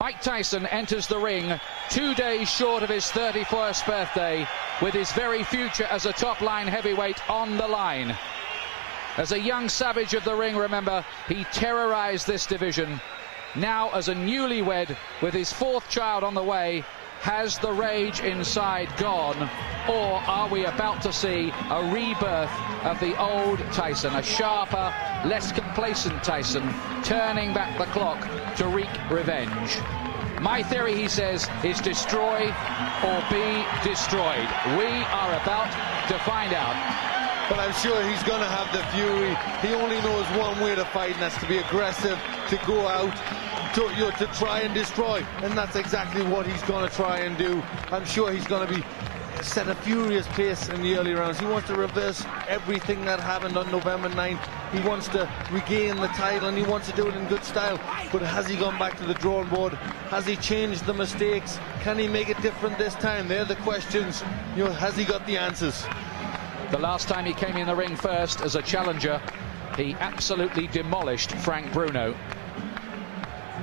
Mike Tyson enters the ring 2 days short of his 31st birthday, with his very future as a top-line heavyweight on the line. As a young savage of the ring, remember, he terrorized this division. Now, as a newlywed with his fourth child on the way, has the rage inside gone, or are we about to see a rebirth of the old Tyson, a sharper, less complacent Tyson, turning back the clock to wreak revenge? My theory, he says, is destroy or be destroyed. We are about to find out. But I'm sure he's going to have the fury. He only knows one way to fight, and that's to be aggressive, to go out, to try and destroy. And that's exactly what he's going to try and do. I'm sure he's going to set a furious pace in the early rounds. He wants to reverse everything that happened on November 9th. He wants to regain the title, and he wants to do it in good style. But has he gone back to the drawing board? Has he changed the mistakes? Can he make it different this time? They're the questions. You know, has he got the answers? The last time he came in the ring first as a challenger, he absolutely demolished Frank Bruno.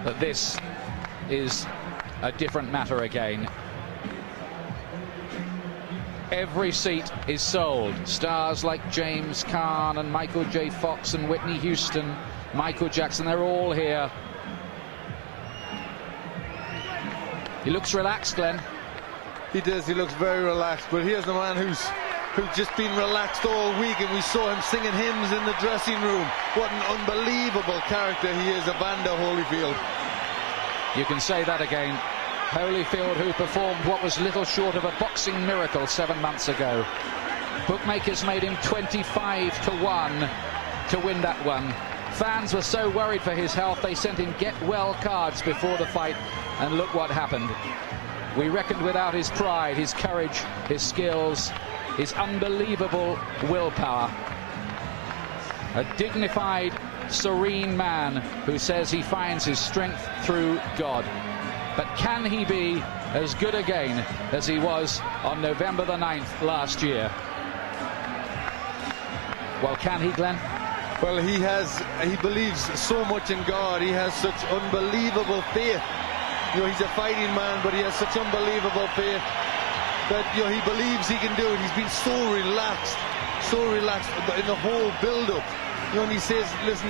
But this is a different matter again. Every seat is sold. Stars like James Caan and Michael J. Fox and Whitney Houston, Michael Jackson, they're all here. He looks relaxed, Glenn. He does, he looks very relaxed, but here's the man who's just been relaxed all week, and we saw him singing hymns in the dressing room. What an unbelievable character he is, Evander Holyfield. You can say that again. Holyfield, who performed what was little short of a boxing miracle 7 months ago. Bookmakers made him 25-1 to win that one. Fans were so worried for his health, they sent in get-well cards before the fight, and look what happened. We reckoned without his pride, his courage, his skills, his unbelievable willpower. A dignified, serene man who says he finds his strength through God. But can he be as good again as he was on November the 9th last year? Well, can he, Glenn? Well, he believes so much in God. He has such unbelievable faith. You know, he's a fighting man, but he has such unbelievable faith that, you know, he believes he can do it. He's been so relaxed in the whole build-up. You know, and he says, listen,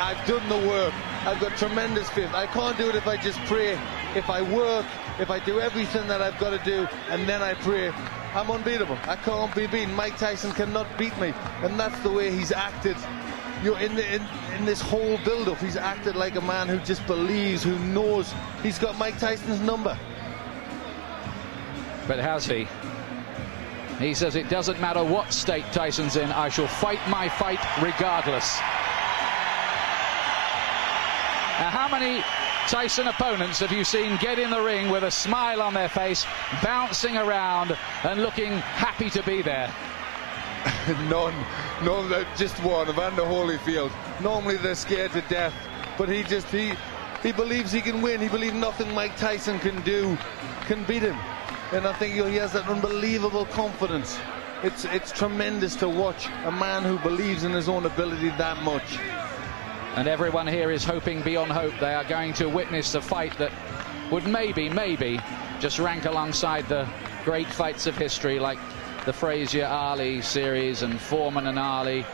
I've done the work. I've got tremendous faith. I can't do it if I just pray. If I work, if I do everything that I've got to do, and then I pray, I'm unbeatable. I can't be beaten. Mike Tyson cannot beat me. And that's the way he's acted. You know, in this whole build-up, he's acted like a man who just believes, who knows he's got Mike Tyson's number. But has he? He says it doesn't matter what state Tyson's in, I shall fight my fight regardless. Now, how many Tyson opponents have you seen get in the ring with a smile on their face, bouncing around and looking happy to be there? None, just one, Evander Holyfield. Normally they're scared to death, but he believes he can win. He believes nothing Mike Tyson can do can beat him. And I think, you know, he has that unbelievable confidence. It's tremendous to watch a man who believes in his own ability that much. And everyone here is hoping beyond hope. They are going to witness a fight that would maybe just rank alongside the great fights of history, like the Frazier-Ali series and Foreman and Ali.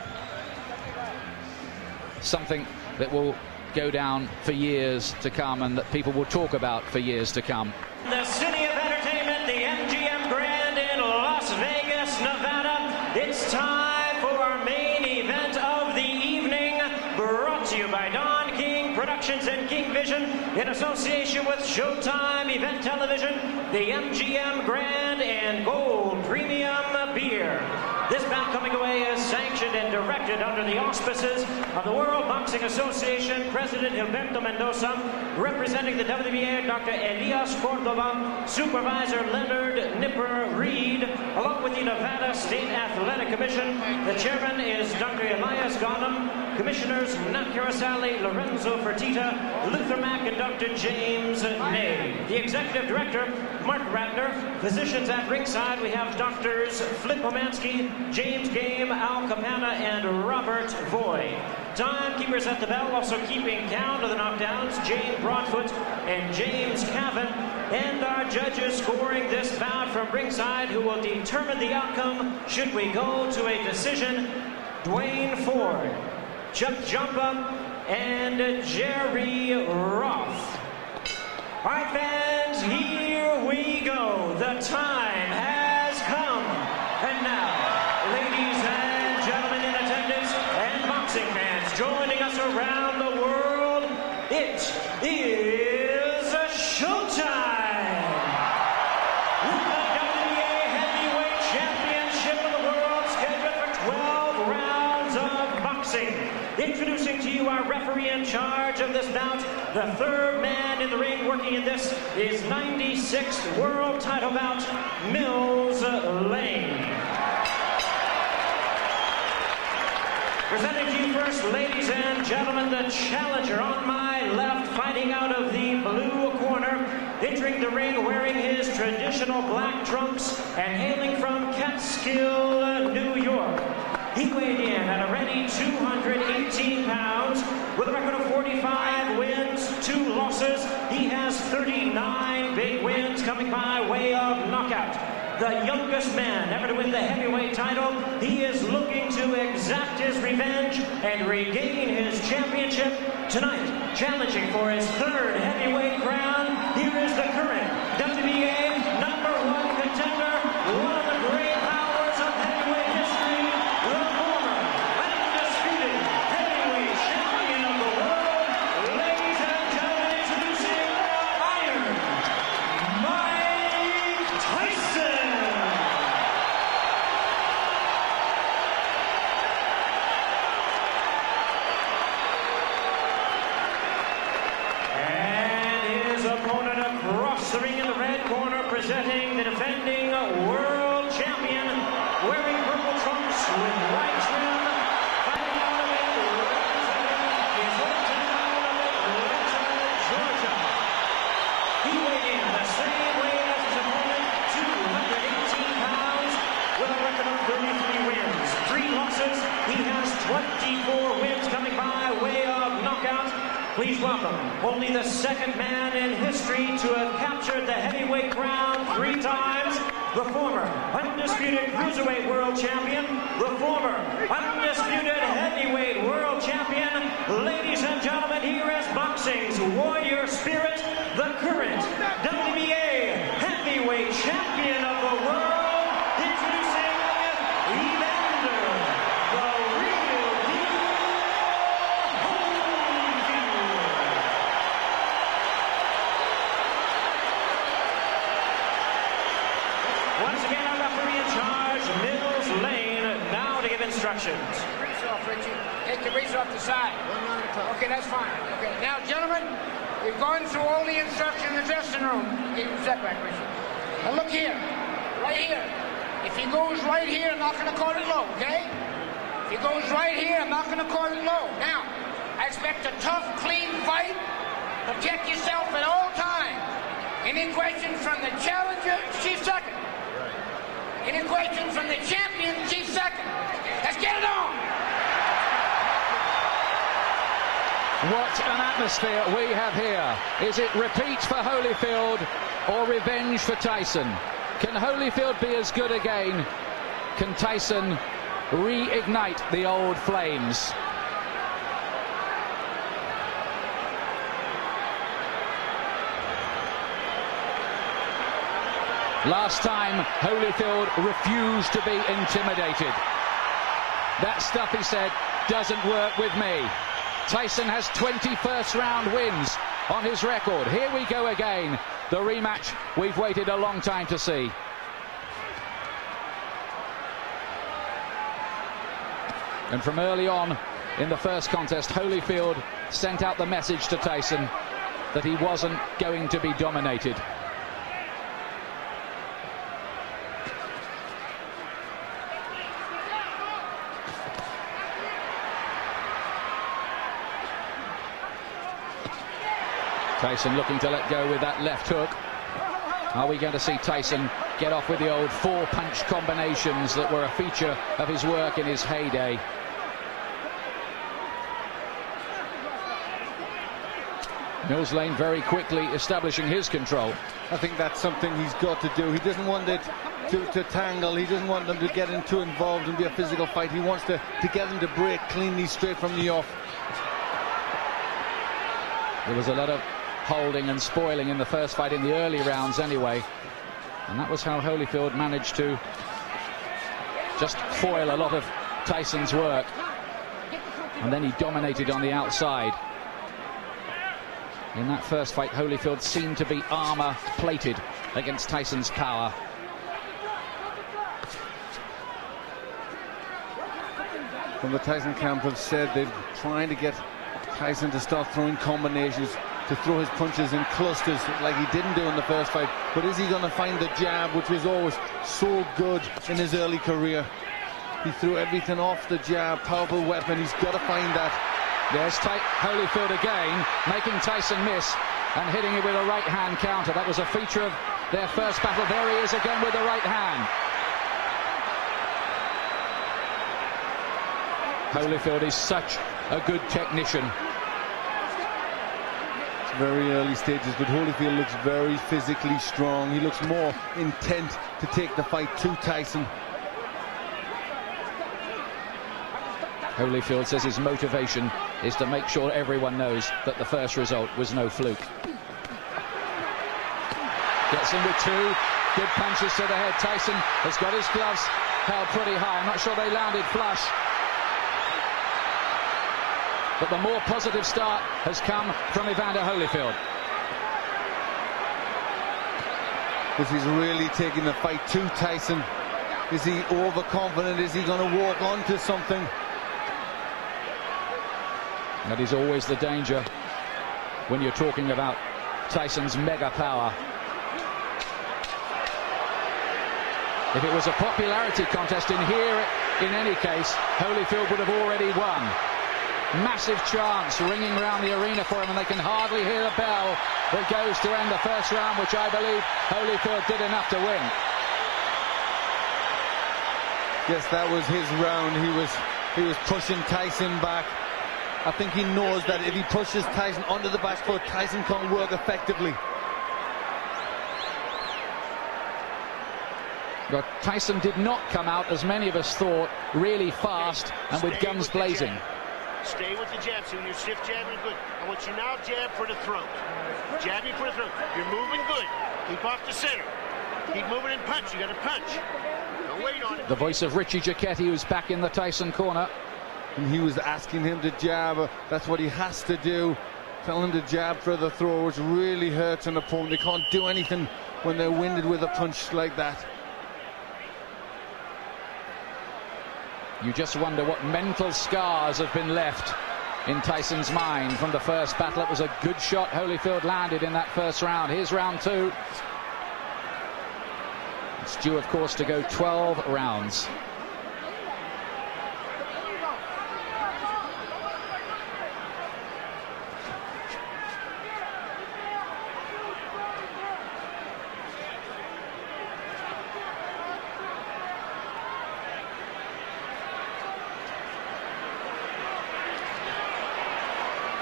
Something that will go down for years to come, and that people will talk about for years to come. The city of entertainment, the MGM Grand in Las Vegas, Nevada. It's time for our main event of the evening, brought to you by Don King Productions and King Vision in association with Showtime Event Television, the MGM Grand and Gold Premium Beer. This bout coming away is sanctioned and directed under the auspices of the World Boxing Association, President Gilberto Mendoza, representing the WBA, Dr. Elias Cordova, Supervisor Leonard Nipper Reed, along with the Nevada State Athletic Commission. The chairman is Dr. Elias Ghanem, Commissioners Nat Carasali, Lorenzo Fertitta, Luther Mack, and Dr. James Ney. The Executive Director, Mark Ratner. Physicians at ringside, we have Doctors Flip Pomansky, James Game, Al Capana, and Robert Voy. Timekeepers at the bell, also keeping count of the knockdowns, Jane Broadfoot and James Cavan. And our judges scoring this bout from ringside, who will determine the outcome should we go to a decision: Dwayne Ford, Chuck Jumpa, and Jerry Roth. All right, fans, here we go. The time has come. And now, ladies and gentlemen in attendance and boxing fans joining us around the world, it is showtime. With the WBA Heavyweight Championship of the world scheduled for 12 rounds of boxing. Introducing to you our referee in charge of this bout, the third man in the ring working in this is 96th world title bout, Mills Lane. Presenting to you first, ladies and gentlemen, the challenger on my left, fighting out of the blue corner, entering the ring wearing his traditional black trunks and hailing from Catskill, New York. He weighed in at a ready 218 pounds with a record of 45 wins, 2 losses. He has 39 big wins coming by way of knockout. The youngest man ever to win the heavyweight title. He is looking to exact his revenge and regain his championship tonight. Challenging for his third heavyweight crown, here is the current WBA #1 contender, one of the great powers of heavyweight history, the former undisputed heavyweight champion of the world. Ladies and gentlemen, introducing Iron Mike Tyson. The ring in the red corner, presenting the defending world champion, wearing purple trunks with white trim, fighting out of it, representing his hometown of Atlanta, Georgia. He weighed in the same weight as his opponent, 218 pounds, with a record of 33 wins, 3 losses. He has 24 wins coming by way of knockout. Please welcome only the second man in history to have captured the heavyweight crown 3 times, the former undisputed cruiserweight world champion, the former undisputed heavyweight world champion. Ladies and gentlemen, here is boxing's warrior spirit, the current WBA heavyweight champion of the world, introducing Evander, the real deal. Once again, our referee in charge, Mills Lane, now to give instructions. Grease off, Richie. Take the grease off the side. Okay, that's fine. Okay, now, gentlemen, we've gone through all the instructions in the dressing room. Okay, step back, Richie. Now, look here. Right here. If he goes right here, I'm not going to call it low, okay? If he goes right here, I'm not going to call it low. Now, I expect a tough, clean fight. Protect yourself at all times. Any questions from the challenger, she's second. Any questions from the champion, she's second. Let's get it on! What an atmosphere we have here. Is it repeat for Holyfield or revenge for Tyson? Can Holyfield be as good again? Can Tyson reignite the old flames? Last time, Holyfield refused to be intimidated. That stuff, he said, doesn't work with me. Tyson has 20 first-round wins on his record. Here we go again. The rematch we've waited a long time to see. And from early on in the first contest, Holyfield sent out the message to Tyson that he wasn't going to be dominated. Tyson looking to let go with that left hook. Are we going to see Tyson get off with the old 4-punch combinations that were a feature of his work in his heyday? Mills Lane very quickly establishing his control. I think that's something he's got to do. He doesn't want it to tangle. He doesn't want them to get too involved and be a physical fight. He wants to get them to break cleanly straight from the off. There was a lot of holding and spoiling in the first fight in the early rounds anyway. And that was how Holyfield managed to just foil a lot of Tyson's work. And then he dominated on the outside. In that first fight, Holyfield seemed to be armor-plated against Tyson's power. From the Tyson camp have said they're trying to get Tyson to start throwing combinations, to throw his punches in clusters like he didn't do in the first fight. But is he going to find the jab, which was always so good in his early career? He threw everything off the jab, powerful weapon. He's got to find that. There's Holyfield again, making Tyson miss and hitting it with a right-hand counter. That was a feature of their first battle. There he is again with the right hand. Holyfield is such a good technician. It's very early stages, but Holyfield looks very physically strong. He looks more intent to take the fight to Tyson. Holyfield says his motivation is to make sure everyone knows that the first result was no fluke. Gets in with two good punches to the head. Tyson has got his gloves held pretty high. I'm not sure they landed flush. But the more positive start has come from Evander Holyfield. This is really taking the fight to Tyson. Is he overconfident? Is he going to walk onto something? That is always the danger when you're talking about Tyson's mega power. If it was a popularity contest in here, in any case, Holyfield would have already won. Massive chants ringing around the arena for him, and they can hardly hear the bell that goes to end the first round, which I believe Holyfield did enough to win. Yes, that was his round. He was pushing Tyson back. I think he knows that if he pushes Tyson onto the back foot, Tyson can't work effectively. But Tyson did not come out, as many of us thought, really fast and with guns blazing. Stay with the jab. So when you're stiff jabbing, good. I want you now jab for the throat. Jabbing for the throat. You're moving good. Keep off the center. Keep moving and punch. You got to punch. Don't wait on it. The voice of Richie Giacchetti, who's back in the Tyson corner. And he was asking him to jab. That's what he has to do. Tell him to jab for the throw, which really hurts an opponent. They can't do anything when they're winded with a punch like that. You just wonder what mental scars have been left in Tyson's mind from the first battle. It was a good shot Holyfield landed in that first round. Here's round two. It's due, of course, to go 12 rounds.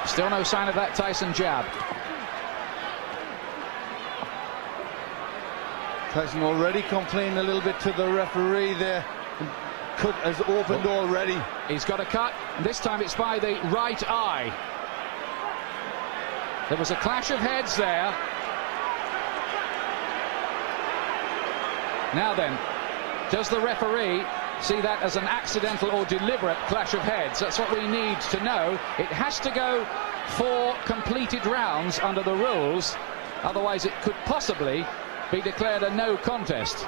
Still no sign of that Tyson jab. Tyson already complaining a little bit to the referee there. Cut has opened already. He's got a cut. This time it's by the right eye. There was a clash of heads there. Now then, does the referee see that as an accidental or deliberate clash of heads? That's what we need to know. It has to go 4 completed rounds under the rules. Otherwise it could possibly be declared a no contest.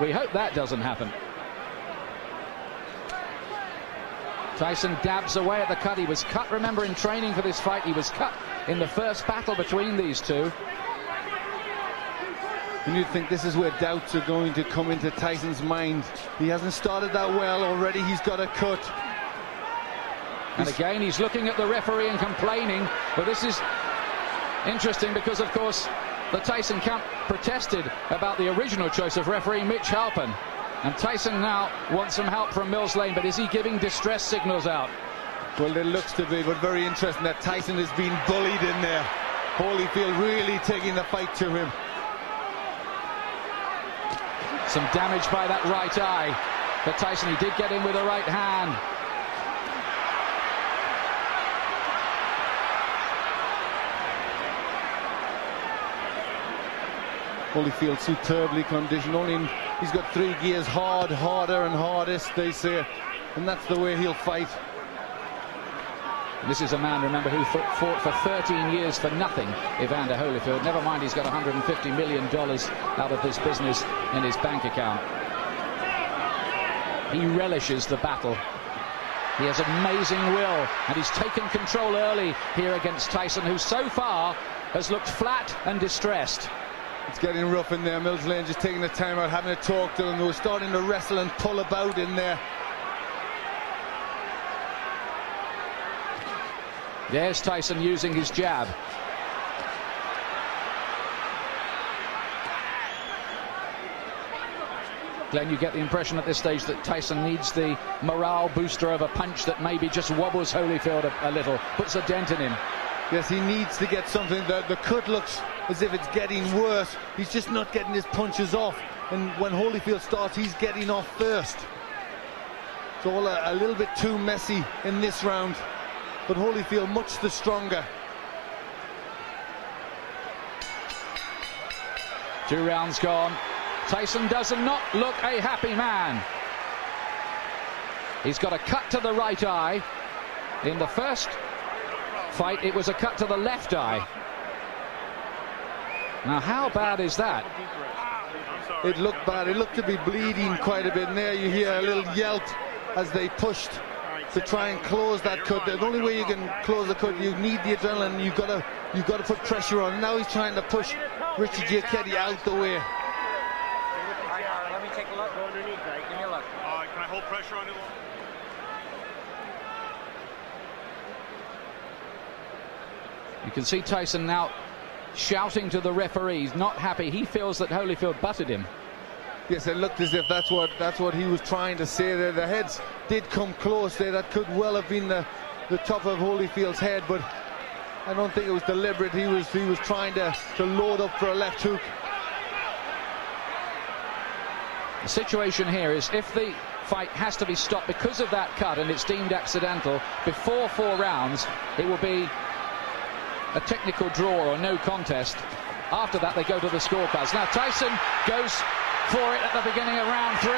We hope that doesn't happen. Tyson dabs away at the cut. He was cut, remember, in training for this fight. He was cut in the first battle between these two. And you'd think this is where doubts are going to come into Tyson's mind. He hasn't started that well already. He's got a cut. And again, he's looking at the referee and complaining. But this is interesting because, of course, the Tyson camp protested about the original choice of referee Mitch Halpin. And Tyson now wants some help from Mills Lane. But is he giving distress signals out? Well, it looks to be, but very interesting that Tyson is being bullied in there. Holyfield really taking the fight to him. Some damage by that right eye. But Tyson, he did get in with a right hand. Holyfield superbly conditioned. He's got 3 gears: hard, harder and hardest, they say. And that's the way he'll fight. This is a man, remember, who fought for 13 years for nothing, Evander Holyfield. Never mind, he's got $150 million out of this business in his bank account. He relishes the battle. He has amazing will, and he's taken control early here against Tyson, who so far has looked flat and distressed. It's getting rough in there. Mills Lane just taking the time out, having a talk to him. They were starting to wrestle and pull about in there. There's Tyson using his jab. Glenn, you get the impression at this stage that Tyson needs the morale booster of a punch that maybe just wobbles Holyfield a little, puts a dent in him. Yes, he needs to get something. The cut looks as if it's getting worse. He's just not getting his punches off. And when Holyfield starts, he's getting off first. It's all a little bit too messy in this round. But Holyfield much the stronger. 2 rounds gone. Tyson does not look a happy man. He's got a cut to the right eye. In the first fight, it was a cut to the left eye. Now, how bad is that? It looked bad. It looked to be bleeding quite a bit. And there you hear a little yelp as they pushed to try and close that cut. The only way you can close the cut, you need the adrenaline. You've got to put pressure on. Now he's trying to push Richie Giacchetti out the way. Let me take a look. Go underneath, right? Give me a look. Can I hold pressure on it? You can see Tyson now shouting to the referees, not happy. He feels that Holyfield butted him. Yes, it looked as if that's what he was trying to say there. The heads did come close there. That could well have been the top of Holyfield's head, but I don't think it was deliberate. He was trying to load up for a left hook. The situation here is if the fight has to be stopped because of that cut and it's deemed accidental before 4 rounds, it will be a technical draw or no contest. After that, they go to the scorecards. Now, Tyson goes for it at the beginning of round 3.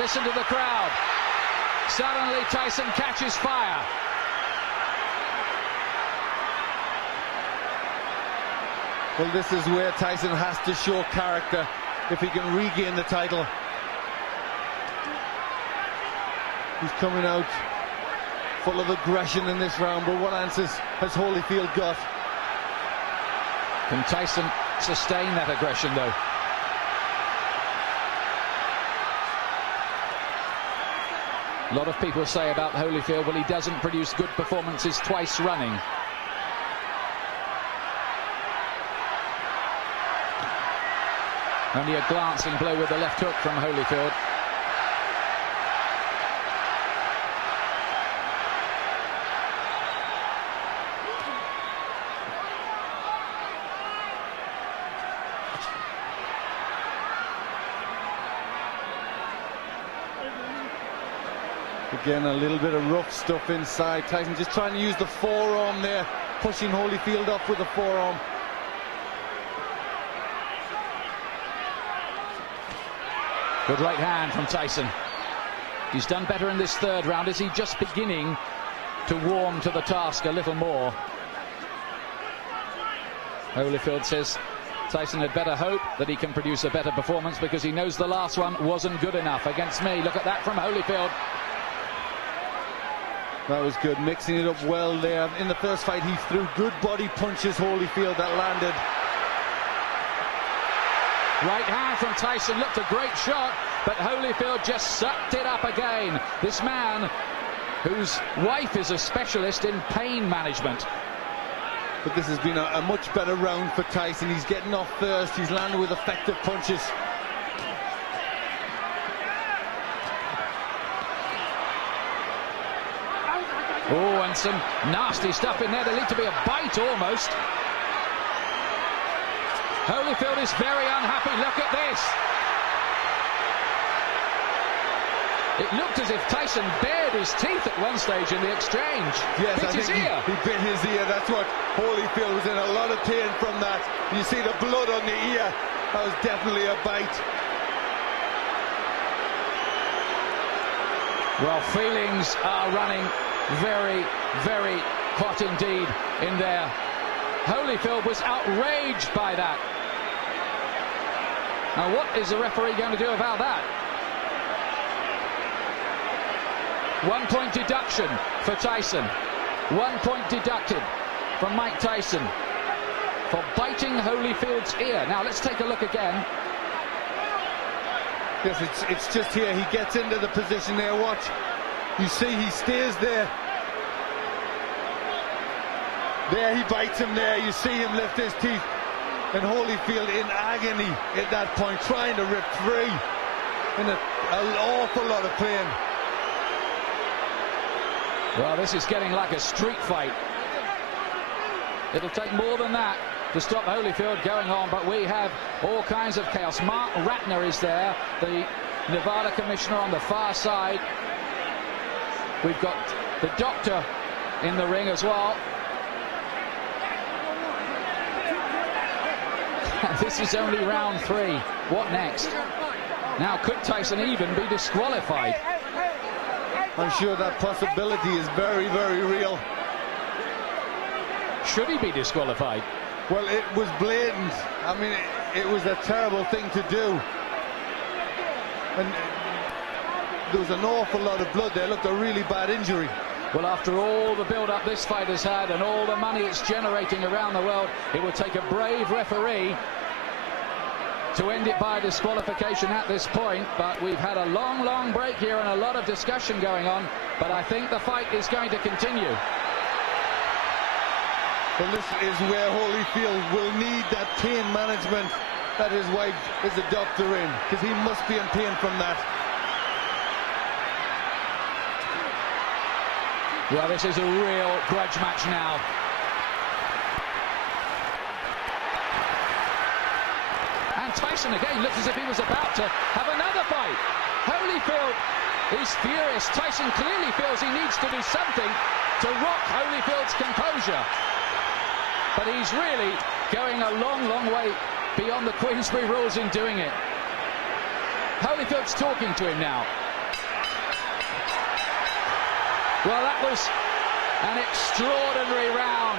Listen to the crowd. Suddenly, Tyson catches fire. Well, this is where Tyson has to show character if he can regain the title. He's coming out full of aggression in this round, but what answers has Holyfield got? Can Tyson sustain that aggression, though? A lot of people say about Holyfield, well, he doesn't produce good performances twice running. Only a glancing blow with the left hook from Holyfield. Again, a little bit of rough stuff inside. Tyson just trying to use the forearm there, pushing Holyfield up with the forearm. Good right hand from Tyson. He's done better in this 3rd round. Is he just beginning to warm to the task a little more? Holyfield says Tyson had better hope that he can produce a better performance because he knows the last one wasn't good enough against me. Look at that from Holyfield. That was good, mixing it up well there. In the first fight, he threw good body punches, Holyfield, that landed. Right hand from Tyson, looked a great shot, but Holyfield just sucked it up again. This man, whose wife is a specialist in pain management. But this has been a much better round for Tyson. He's getting off first, he's landing with effective punches. Some nasty stuff in there. There need to be a bite almost. Holyfield is very unhappy. Look at this. It looked as if Tyson bared his teeth at one stage in the exchange. Yes, bit I his think ear. He bit his ear. That's what Holyfield was in a lot of pain from that. You see the blood on the ear. That was definitely a bite. Well, feelings are running very, very hot indeed in there. Holyfield was outraged by that. Now, what is the referee going to do about that? 1 point deduction for Tyson. 1 point deducted from Mike Tyson for biting Holyfield's ear. Now, let's take a look again. Yes, it's just here. He gets into the position there. Watch. You see he stays there. There he bites him there. You see him lift his teeth. And Holyfield in agony at that point, trying to rip free. In an awful lot of pain. Well, this is getting like a street fight. It'll take more than that to stop Holyfield going on, but we have all kinds of chaos. Mark Ratner is there, the Nevada commissioner on the far side. We've got the doctor in the ring as well. This is only round 3. What next? Now, could Tyson even be disqualified? I'm sure that possibility is very, very real. Should he be disqualified? Well, it was blatant. I mean, it was a terrible thing to do. And there was an awful lot of blood there. It looked a really bad injury. Well, after all the build-up this fight has had and all the money it's generating around the world, it will take a brave referee to end it by disqualification at this point. But we've had a long, long break here and a lot of discussion going on. But I think the fight is going to continue. Well, this is where Holyfield will need that pain management that his wife is a doctor in, because he must be in pain from that. Well, this is a real grudge match now. And Tyson again looks as if he was about to have another fight. Holyfield is furious. Tyson clearly feels he needs to do something to rock Holyfield's composure. But he's really going a long, long way beyond the Queensberry rules in doing it. Holyfield's talking to him now. Well, that was an extraordinary round.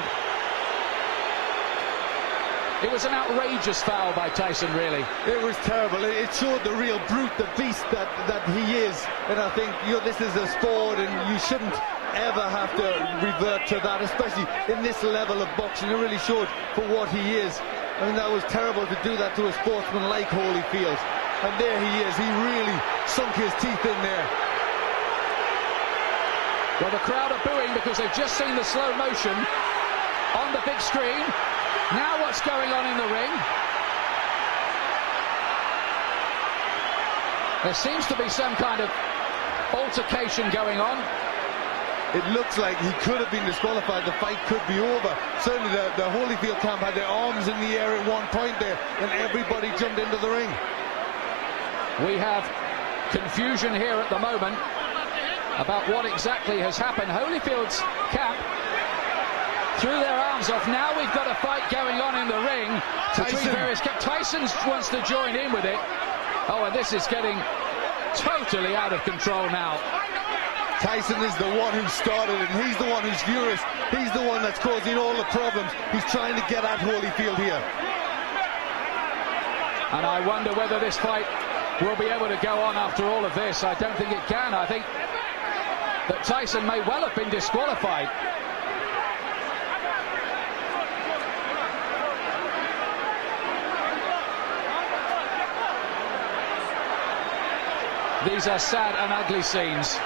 It was an outrageous foul by Tyson, really. It was terrible. It showed the real brute, the beast that he is. And I think, this is a sport and you shouldn't ever have to revert to that, especially in this level of boxing. It really showed for what he is. I mean, that was terrible to do that to a sportsman like Holyfield. And there he is. He really sunk his teeth in there. Well, the crowd are booing because they've just seen the slow motion on the big screen. Now what's going on in the ring? There seems to be some kind of altercation going on. It looks like he could have been disqualified. The fight could be over. Certainly the Holyfield camp had their arms in the air at one point there, and everybody jumped into the ring. We have confusion here at the moment about what exactly has happened. Holyfield's camp threw their arms off. Now we've got a fight going on in the ring between various camps. Tyson wants to join in with it. Oh, and this is getting totally out of control now. Tyson is the one who started it, and he's the one who's furious. He's the one that's causing all the problems. He's trying to get at Holyfield here. And I wonder whether this fight will be able to go on after all of this. I don't think it can. I think that Tyson may well have been disqualified. These are sad and ugly scenes.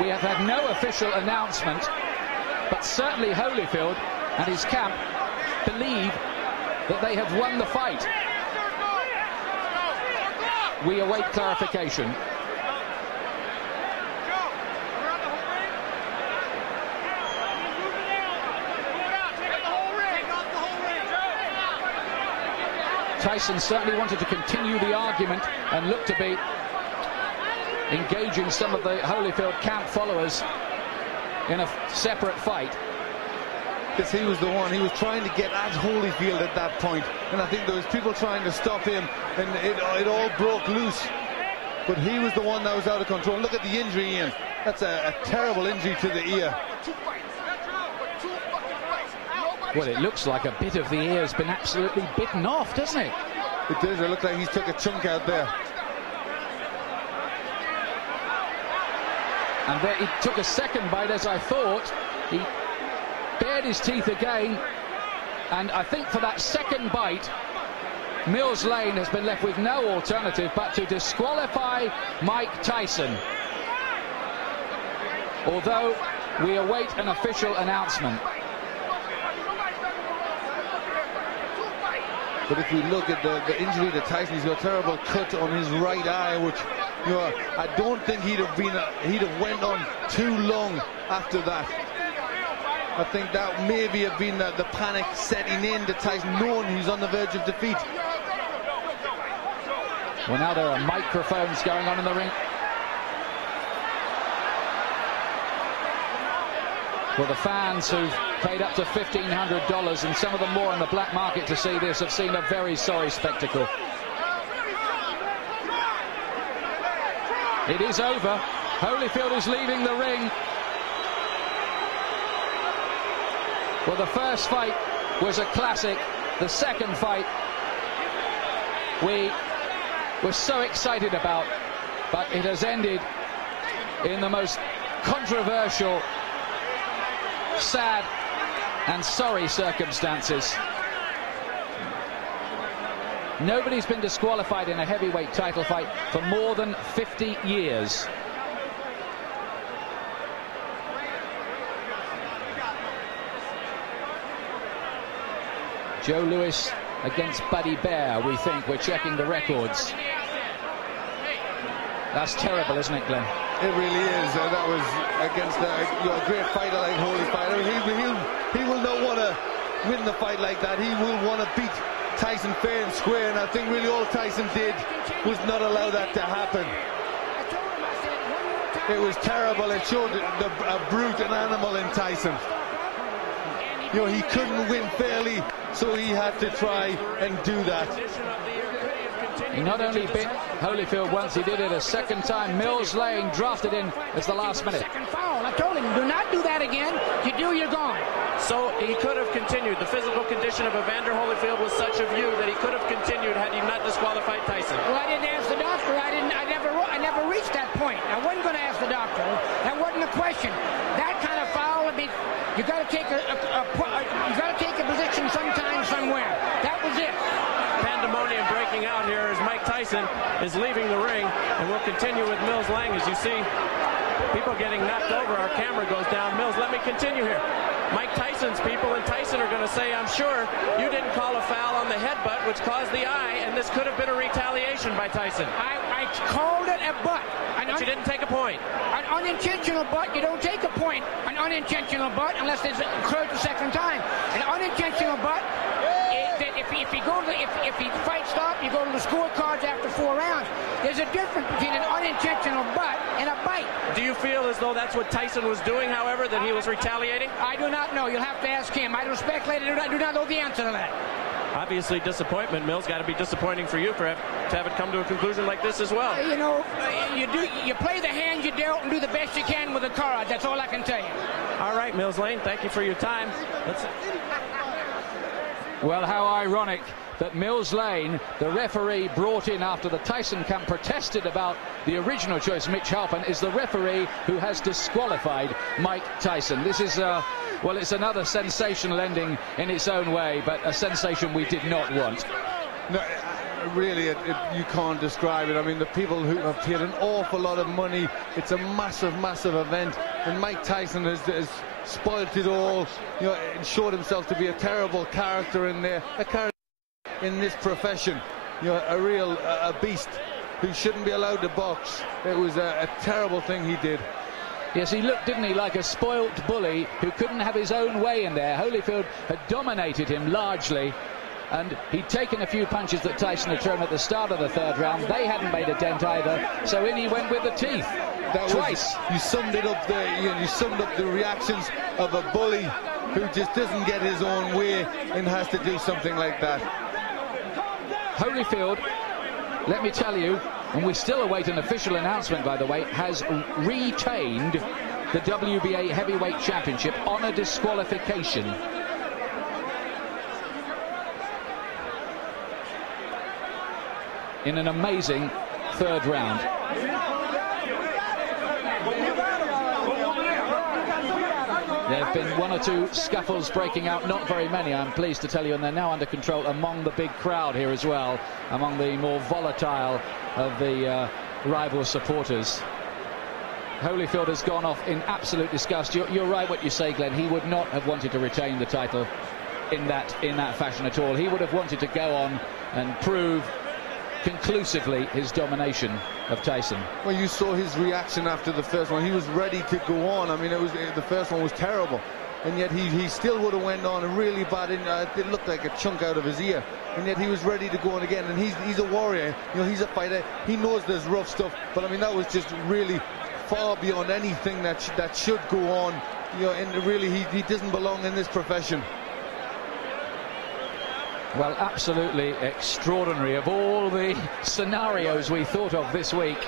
We have had no official announcement, but certainly Holyfield and his camp believe that they have won the fight. we await clarification. Tyson certainly wanted to continue the argument and looked to be engaging some of the Holyfield camp followers in a separate fight. Because he was the one, he was trying to get at Holyfield at that point, and I think there was people trying to stop him, and it all broke loose. But he was the one that was out of control. Look at the injury, Ian. That's a terrible injury to the ear. Well, it looks like a bit of the ear has been absolutely bitten off, doesn't it? It does. It looks like he's took a chunk out there. And there, he took a second bite, as I thought. He bared his teeth again, and I think for that second bite, Mills Lane has been left with no alternative but to disqualify Mike Tyson. Although we await an official announcement. But if we look at the injury to Tyson, he's got a terrible cut on his right eye, which, you know, I don't think he'd have went on too long after that. I think that maybe have been the panic setting in to Tyson, knowing he's on the verge of defeat. Well, now there are microphones going on in the ring. Well, the fans who've paid up to $1,500 and some of them more on the black market to see this have seen a very sorry spectacle. It is over. Holyfield is leaving the ring. Well, the first fight was a classic. The second fight we were so excited about, but it has ended in the most controversial, sad and sorry circumstances. Nobody's been disqualified in a heavyweight title fight for more than 50 years. Joe Louis against Buddy Bear, we think. We're checking the records. That's terrible, isn't it, Glenn? It really is. That was against a great fighter like Holyfield. He will not want to win the fight like that. He will want to beat Tyson fair and square, and I think really all Tyson did was not allow that to happen. It was terrible. It showed a brute, an animal in Tyson. You know, he couldn't win fairly, so he had to try and do that. He not only bit Holyfield once, he did it a second time. Mills Lane drafted in as the last minute. Second foul. I told him, do not do that again. You do, you're gone. So he could have continued. The physical condition of Evander Holyfield was such a view that he could have continued had he not disqualified Tyson. Well, I didn't ask the doctor. I never reached that point. I wasn't going to ask the doctor. That wasn't a question. That kind of foul, I mean, you got to take a position sometime, somewhere. That was it. Pandemonium breaking out here as Mike Tyson is leaving the ring, and we'll continue with Mills Lang. As you see, people getting knocked over. Our camera goes down. Mills, let me continue here. Mike Tyson's people and Tyson are going to say, I'm sure you didn't call a foul on the headbutt, which caused the eye, and this could have been a retaliation by Tyson. I called it a butt. But you didn't take a point. An unintentional butt, you don't take a point. An unintentional butt, unless it's occurred the second time. An unintentional butt, if he fight stop, you go to the scorecards after 4 rounds. There's a difference between an unintentional butt and a bite. Do you feel as though that's what Tyson was doing, however, that he was retaliating? I do not know. You'll have to ask him. I don't speculate. I do not know the answer to that. Obviously, disappointment. Mills, got to be disappointing for you to have it come to a conclusion like this as well. You know, you play the hand you dealt and do the best you can with the card. That's all I can tell you. All right, Mills Lane, thank you for your time. Well, how ironic that Mills Lane, the referee brought in after the Tyson camp protested about the original choice, Mitch Halpin, is the referee who has disqualified Mike Tyson. This is, well, it's another sensational ending in its own way, but a sensation we did not want. No, really, you can't describe it. I mean, the people who have paid an awful lot of money, it's a massive, massive event, and Mike Tyson has spoilt it all, you know, and showed himself to be a terrible character in there, a character in this profession, you know, a real beast. who shouldn't be allowed to box. It was a terrible thing he did. Yes, he looked, didn't he, like a spoilt bully who couldn't have his own way in there. Holyfield had dominated him largely, and he'd taken a few punches that Tyson had thrown at the start of the third round. They hadn't made a dent either, so in he went with the teeth. Twice. You summed it up there. You summed up the reactions of a bully who just doesn't get his own way and has to do something like that. Holyfield, let me tell you, and we still await an official announcement, by the way, has retained the WBA Heavyweight Championship on a disqualification. In an amazing third round. There have been one or two scuffles breaking out, not very many, I'm pleased to tell you, and they're now under control among the big crowd here as well, among the more volatile of the rival supporters. Holyfield has gone off in absolute disgust. You're right what you say, Glenn. He would not have wanted to retain the title in that fashion at all. He would have wanted to go on and prove conclusively his domination of Tyson. Well, you saw his reaction after the first one. He was ready to go on. I mean, the first one was terrible, and yet he still would have went on and really bad. It looked like a chunk out of his ear, and yet he was ready to go on again. And he's a warrior. You know, he's a fighter. He knows there's rough stuff, but I mean, that was just really far beyond anything that should go on. You know, and really he doesn't belong in this profession. Well, absolutely extraordinary of all the scenarios we thought of this week.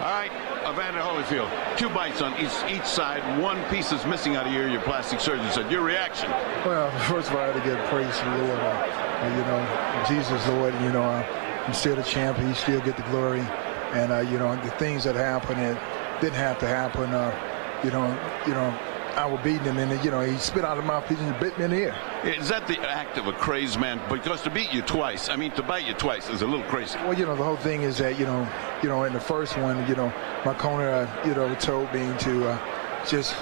All right, Evander Holyfield, 2 bites on each side. 1 piece is missing out of your plastic surgeon said. Your reaction? Well, first of all, I had to give praise to the Lord. You know, Jesus, Lord, you know, I'm still the champ. He still get the glory. And, you know, the things that happened, it didn't have to happen. You know, I was beating him, and, you know, he spit out of my mouthpiece and bit me in the ear. Is that the act of a crazed man? Because to beat you twice, I mean, to bite you twice is a little crazy. Well, you know, the whole thing is that, you know, in the first one, you know, my corner, you know, told me to just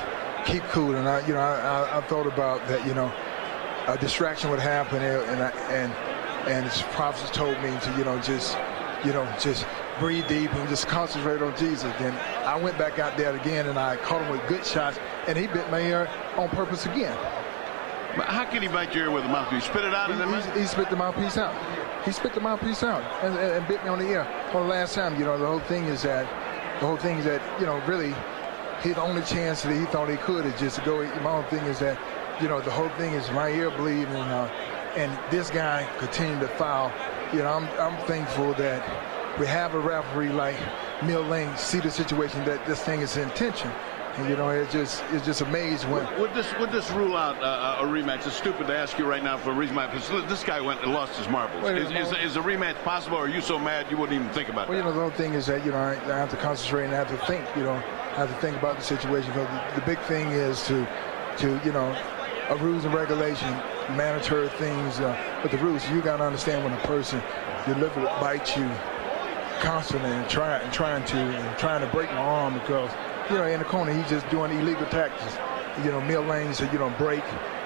keep cool. And, I thought about that, you know, a distraction would happen, and his prophets told me to, just breathe deep and just concentrate on Jesus. Then I went back out there again, and I caught him with good shots, and he bit my ear on purpose again. But how can he bite your ear with a mouthpiece? Spit it out of them? He spit the mouthpiece out. He spit the mouthpiece out and bit me on the ear. For the last time, you know, the whole thing is that, you know, really, the only chance that he thought he could is just to go. My whole thing is that, you know, the whole thing is my ear bleeding, and this guy continued to foul. You know, I'm thankful that we have a referee like Mill Lane see the situation that this thing is intention. And, you know, it's just amazed when. Would this rule out a rematch? It's stupid to ask you right now for a rematch. This guy went and lost his marbles. Is a rematch possible, or are you so mad you wouldn't even think about it? Well, you know, the whole thing is that, you know, I have to concentrate and I have to think, you know, I have to think about the situation. Because the big thing is to you know, a rules and regulation, mandatory things. But the rules, you got to understand when a person deliberately bites you constantly and trying to break my arm because, you know, in the corner, he's just doing illegal tactics. You know, Mill Lane said, you don't break.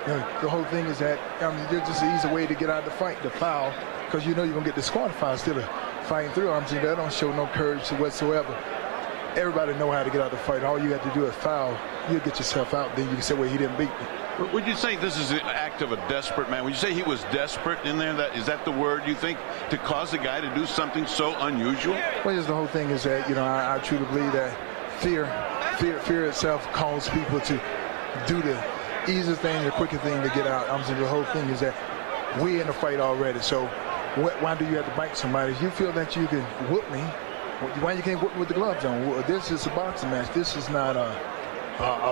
You know, the whole thing is that, I mean, there's just an easy way to get out of the fight, the foul, because you know you're going to get disqualified instead of fighting through. I'm saying that don't show no courage whatsoever. Everybody know how to get out of the fight. All you got to do is foul. You'll get yourself out. Then you can say, well, he didn't beat me. Would you say this is an act of a desperate man? Would you say he was desperate in there? Is that the word you think, to cause a guy to do something so unusual? Well, just the whole thing is that, you know, I truly believe that fear itself calls people to do the easiest thing, the quicker thing to get out. I'm saying the whole thing is that we're in the fight already. So why do you have to bite somebody? If you feel that you can whoop me, why you can't whoop me with the gloves on? Well, this is a boxing match. This is not a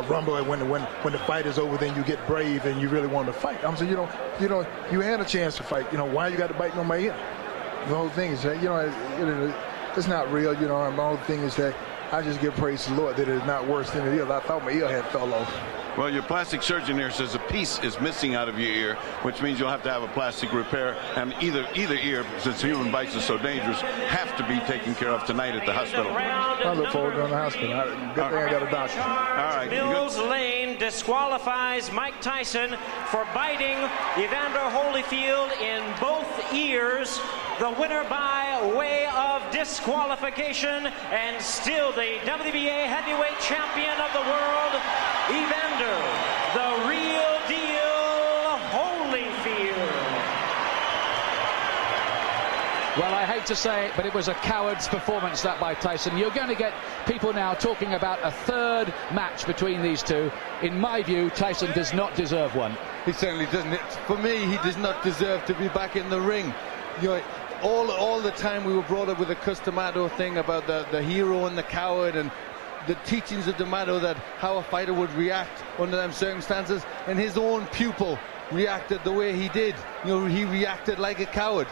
rumble. When the fight is over, then you get brave and you really want to fight. I'm saying, you had a chance to fight. You know, why you got to bite on my ear? The whole thing is that, you know, it's not real. You know, my whole thing is that I just give praise to the Lord that it's not worse than it is. I thought my ear had fell off. Well, your plastic surgeon here says a piece is missing out of your ear, which means you'll have to have a plastic repair. And either ear, since human bites are so dangerous, have to be taken care of tonight at the hospital. I look forward to going to the hospital. Good thing I got a doctor. All right. Mills Lane disqualifies Mike Tyson for biting Evander Holyfield in both ears. The winner by way of disqualification, and still the WBA heavyweight champion of the world, Evander, the real deal, Holyfield. Well, I hate to say it, but it was a coward's performance, that by Tyson. You're going to get people now talking about a third match between these two. In my view, Tyson does not deserve one. He certainly doesn't. For me, he does not deserve to be back in the ring. You know, all the time we were brought up with the Customato thing about the hero and the coward, and the teachings of D'Amato that how a fighter would react under them circumstances, and his own pupil reacted the way he did. You know, he reacted like a coward.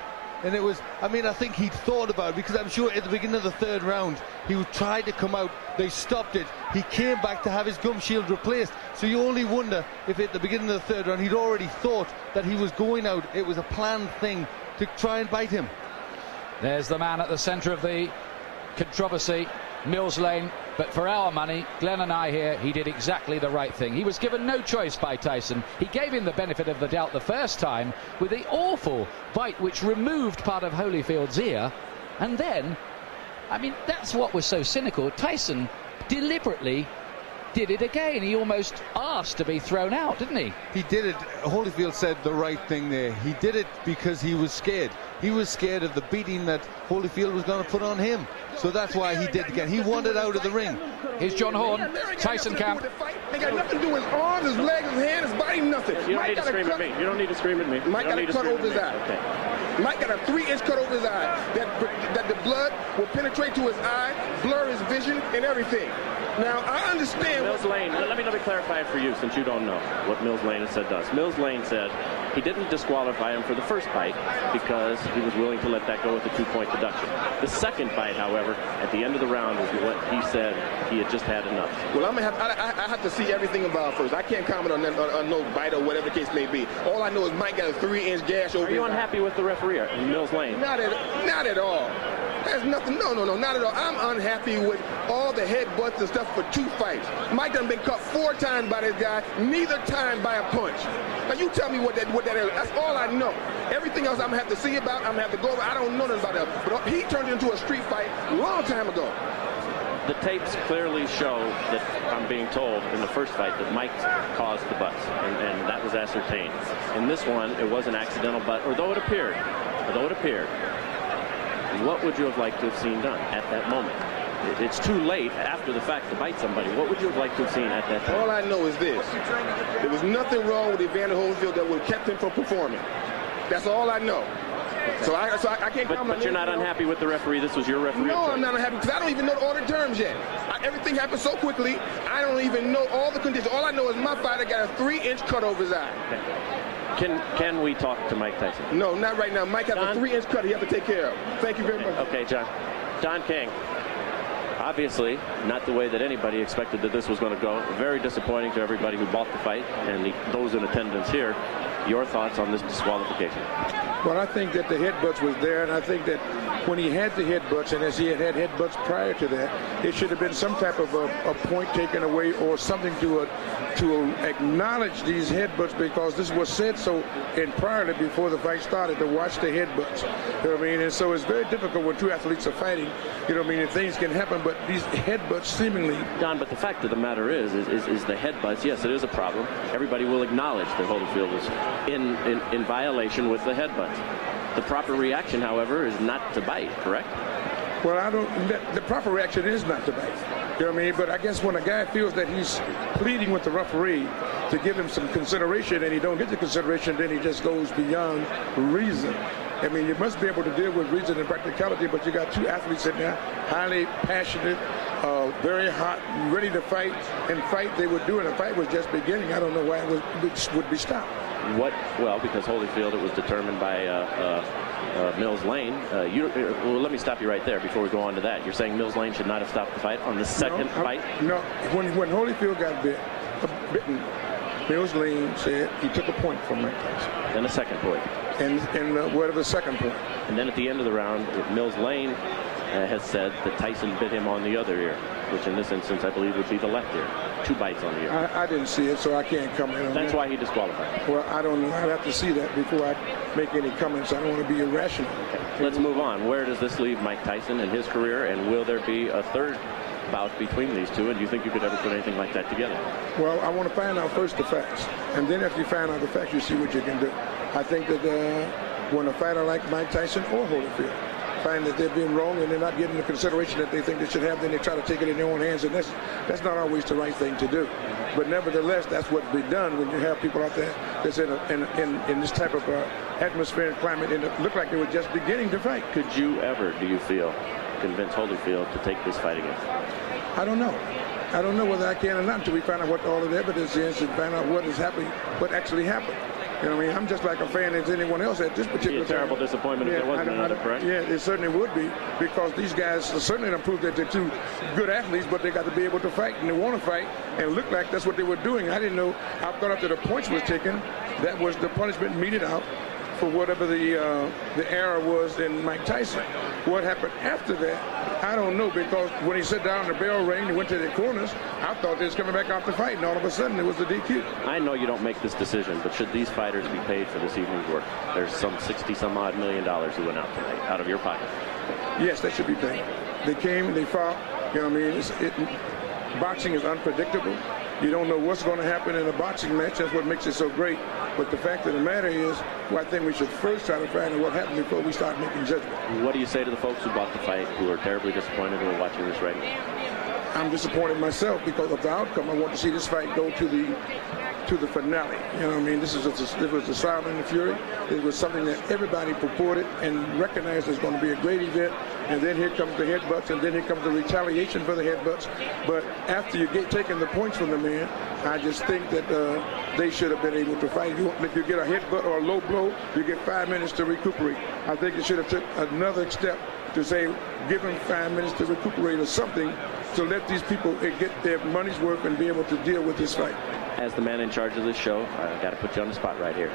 And it was, I mean, I think he'd thought about it, because I'm sure at the beginning of the third round he tried to come out, they stopped it, he came back to have his gum shield replaced. So you only wonder if at the beginning of the third round he'd already thought that he was going out. It was a planned thing to try and bite him. There's the man at the centre of the controversy, Mills Lane. But for our money, Glenn and I here, he did exactly the right thing. He was given no choice by Tyson. He gave him the benefit of the doubt the first time with the awful bite which removed part of Holyfield's ear. And then, I mean, that's what was so cynical. Tyson deliberately did it again. He almost asked to be thrown out, didn't he? He did it. Holyfield said the right thing there. He did it because he was scared. He was scared of the beating that Holyfield was going to put on him. So that's why he did it again. He wanted out of the ring. Here's John Horn, Tyson camp. They got nothing to do with his arms, his legs, his hands, his body, nothing. You don't need to scream at me. You don't need to scream at me. Mike got a cut over his eye. Okay. Mike got a 3-inch cut over his eye. That the blood will penetrate to his eye, blur his vision, and everything. Now, I understand. Mills Lane, let me clarify it for you, since you don't know what Mills Lane has said to us. Mills Lane said he didn't disqualify him for the first bite because he was willing to let that go with a 2-point deduction. The second bite, however, at the end of the round is what he said he had just had enough. Well, I have to see everything about first. I can't comment on no bite or whatever the case may be. All I know is Mike got a 3-inch gash over his eye. Are you unhappy with the referee, Mills Lane? Not at all. There's nothing. No, not at all. I'm unhappy with all the headbutts and stuff for 2 fights. Mike done been cut 4 times by this guy, neither time by a punch. Now you tell me what that is. That's all I know. Everything else I'm gonna have to see about. I'm gonna have to go over. I don't know nothing about that. But he turned it into a street fight a long time ago. The tapes clearly show that, I'm being told, in the first fight that Mike caused the butts, and that was ascertained. In this one, it was an accidental butt, although it appeared. What would you have liked to have seen done at that moment? It's too late after the fact to bite somebody. What would you have liked to have seen at that time? All I know is this. There was nothing wrong with Evander Holyfield that would have kept him from performing. That's all I know. Okay. So I can't comment. But you're not unhappy with the referee? This was your referee? No, I'm not unhappy because I don't even know all the terms yet. Everything happened so quickly, I don't even know all the conditions. All I know is my fighter got a 3-inch cut over his eye. Okay. Can we talk to Mike Tyson? No, not right now. Mike has a 3-inch cut he has to take care of. Thank you very much. Okay, John. Don King. Obviously, not the way that anybody expected that this was going to go. Very disappointing to everybody who bought the fight and those in attendance here. Your thoughts on this disqualification? Well, I think that the headbutts was there, and I think that when he had the headbutts, and as he had headbutts prior to that, it should have been some type of a point taken away or something to acknowledge these headbutts, because this was said so priorly before the fight started, to watch the headbutts. You know what I mean? And so it's very difficult when 2 athletes are fighting. You know what I mean? And things can happen, but these headbutts seemingly... Don, but the fact of the matter is the headbutts, yes, it is a problem. Everybody will acknowledge that Holyfield was in violation with the headbutts. The proper reaction, however, is not to bite, correct? Well, the proper reaction is not to bite. You know what I mean? But I guess when a guy feels that he's pleading with the referee to give him some consideration and he don't get the consideration, then he just goes beyond reason. I mean, you must be able to deal with reason and practicality, but you got 2 athletes in there, highly passionate, very hot, ready to fight, and fight they would do, and the fight was just beginning. I don't know why it would be stopped. Well, because Holyfield, it was determined by Mills Lane. Well, let me stop you right there before we go on to that. You're saying Mills Lane should not have stopped the fight on the second fight? No, when Holyfield got bit, bitten, Mills Lane said he took a point from Mike Tyson. Then a second point. And what of the second point? And then at the end of the round, Mills Lane has said that Tyson bit him on the other ear, which in this instance I believe would be the left ear. 2 bites on the ear. I didn't see it, so I can't comment on that. That's why he disqualified. Well, I don't know. I'd have to see that before I make any comments. I don't want to be irrational. Okay. Let's move on. Where does this leave Mike Tyson in his career, and will there be a third bout between these two, and do you think you could ever put anything like that together? Well, I want to find out first the facts, and then after you find out the facts, you see what you can do. I think that when a fighter like Mike Tyson or Holyfield find that they're being wrong and they're not getting the consideration that they think they should have, then they try to take it in their own hands, and that's not always the right thing to do. But nevertheless, that's what's been done when you have people out there that's in this type of atmosphere and climate, and it looked like they were just beginning to fight. Could you ever, do you feel, convince Holyfield to take this fight again? I don't know. I don't know whether I can or not until we find out what all of the evidence is and find out what is happening, what actually happened. You know what I mean? I'm just like a fan as anyone else at this particular time. A terrible disappointment if there wasn't another, correct? Yeah, it certainly would be, because these guys certainly don't prove that they're two good athletes, but they got to be able to fight, and they want to fight, and it looked like that's what they were doing. I didn't know. I thought after the points was taken, that was the punishment meted out for whatever the error was in Mike Tyson. What happened after that, I don't know, because when he sat down, the bell rang, he went to the corners, I thought they was coming back out to fight, and all of a sudden it was the DQ. I know you don't make this decision, but should these fighters be paid for this evening's work? There's some $60-some-odd million who went out tonight, out of your pocket. Yes, they should be paid. They came and they fought. You know what I mean? Boxing is unpredictable. You don't know what's going to happen in a boxing match. That's what makes it so great. But the fact of the matter is, I think we should first try to find out what happened before we start making judgment. What do you say to the folks who bought the fight, who are terribly disappointed who are watching this right now? I'm disappointed myself because of the outcome. I want to see this fight go to the finale. You know what I mean? It was the Sound and the Fury. It was something that everybody purported and recognized as going to be a great event. And then here comes the headbutts, and then here comes the retaliation for the headbutts. But after you get taking the points from the man, I just think that they should have been able to fight. If you get a headbutt or a low blow, you get 5 minutes to recuperate. I think you should have took another step to say, give them 5 minutes to recuperate or something, to let these people get their money's worth and be able to deal with this fight. As the man in charge of this show, I've got to put you on the spot right here.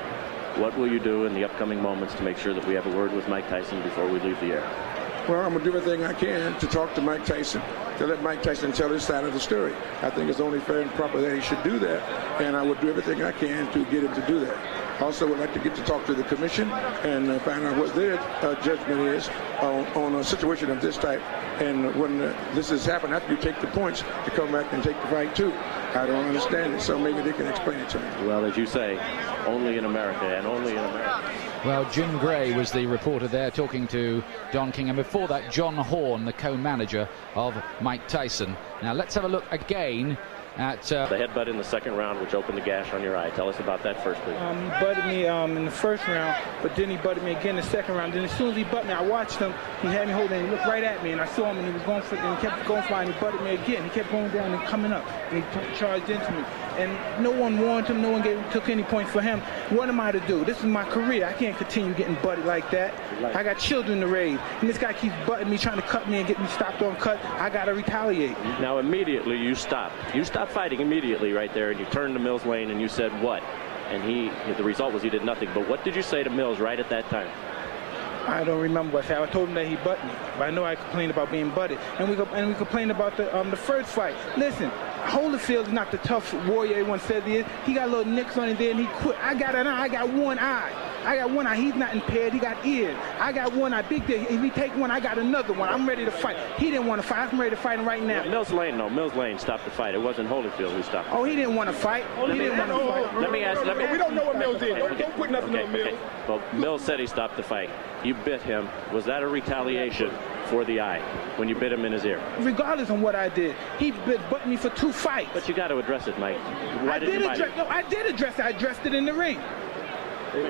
What will you do in the upcoming moments to make sure that we have a word with Mike Tyson before we leave the air? Well, I'm going to do everything I can to talk to Mike Tyson, to let Mike Tyson tell his side of the story. I think it's only fair and proper that he should do that, and I would do everything I can to get him to do that. Also, would like to get to talk to the commission and find out what their judgment is on a situation of this type. And when this has happened, after you take the points, to come back and take the fight too. I don't understand it, so maybe they can explain it to me. Well, as you say, only in America, and only in America. Well, Jim Gray was the reporter there talking to Don King, and before that, John Horn, the co-manager of Mike Tyson. Now, let's have a look again at the headbutt in the second round, which opened the gash on your eye. Tell us about that first, please. He butted me in the first round, but then he butted me again in the second round. Then as soon as he butted me, I watched him. He had me holding, and he looked right at me, and I saw him, and he was going for it, and he kept going for it, and he butted me again. He kept going down and coming up, and he charged into me. And no one warned him, no one took any points for him. What am I to do? This is my career. I can't continue getting butted like that. I got children to raise, and this guy keeps butting me, trying to cut me and get me stopped on cut. I got to retaliate. Now, immediately you stopped. You stopped fighting immediately right there, and you turned to Mills Lane and you said what? And the result was he did nothing. But what did you say to Mills right at that time? I don't remember what I said. I told him that he butted me, but I know I complained about being butted. And we complained about the first fight. Listen, Holyfield is not the tough warrior everyone says he is. He got little nicks on his head and he quit. I got an eye. I got one eye. I got one eye. He's not impaired. He got ears. I got one eye. Big deal. If he take one, I got another one. I'm ready to fight. He didn't want to fight. I'm ready to fight him right now. Yeah, Mills Lane stopped the fight. It wasn't Holyfield who stopped. Oh, he didn't want to fight. He didn't want to fight. Let me ask. We don't know what Mills did. Don't put nothing on Mills. Okay. Well, Mills said he stopped the fight. You bit him. Was that a retaliation for the eye when you bit him in his ear? Regardless of what I did, he butted me for 2 fights. But you got to address it, Mike. I did address it. I addressed it in the ring.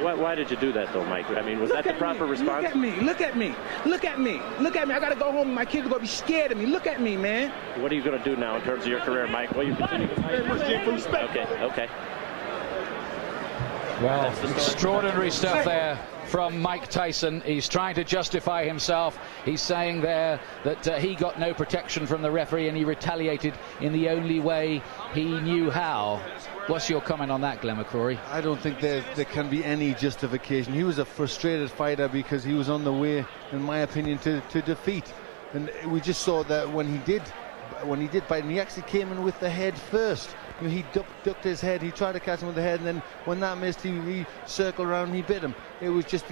Why did you do that, though, Mike? I mean, was that the proper response? Look at me. Look at me. Look at me. Look at me. I got to go home and my kids are going to be scared of me. Look at me, man. What are you going to do now in terms of your career, Mike? Well, you continue to fight. Okay. Well, extraordinary stuff there from Mike Tyson. He's trying to justify himself. He's saying there that he got no protection from the referee and he retaliated in the only way he knew how. What's your comment on that, Glenn McCrory? I don't think there can be any justification. He was a frustrated fighter because he was on the way, in my opinion, to defeat. And we just saw that when he did bite him, he actually came in with the head first. You know, he ducked his head, he tried to catch him with the head, and then when that missed, he circled around and he bit him. It was just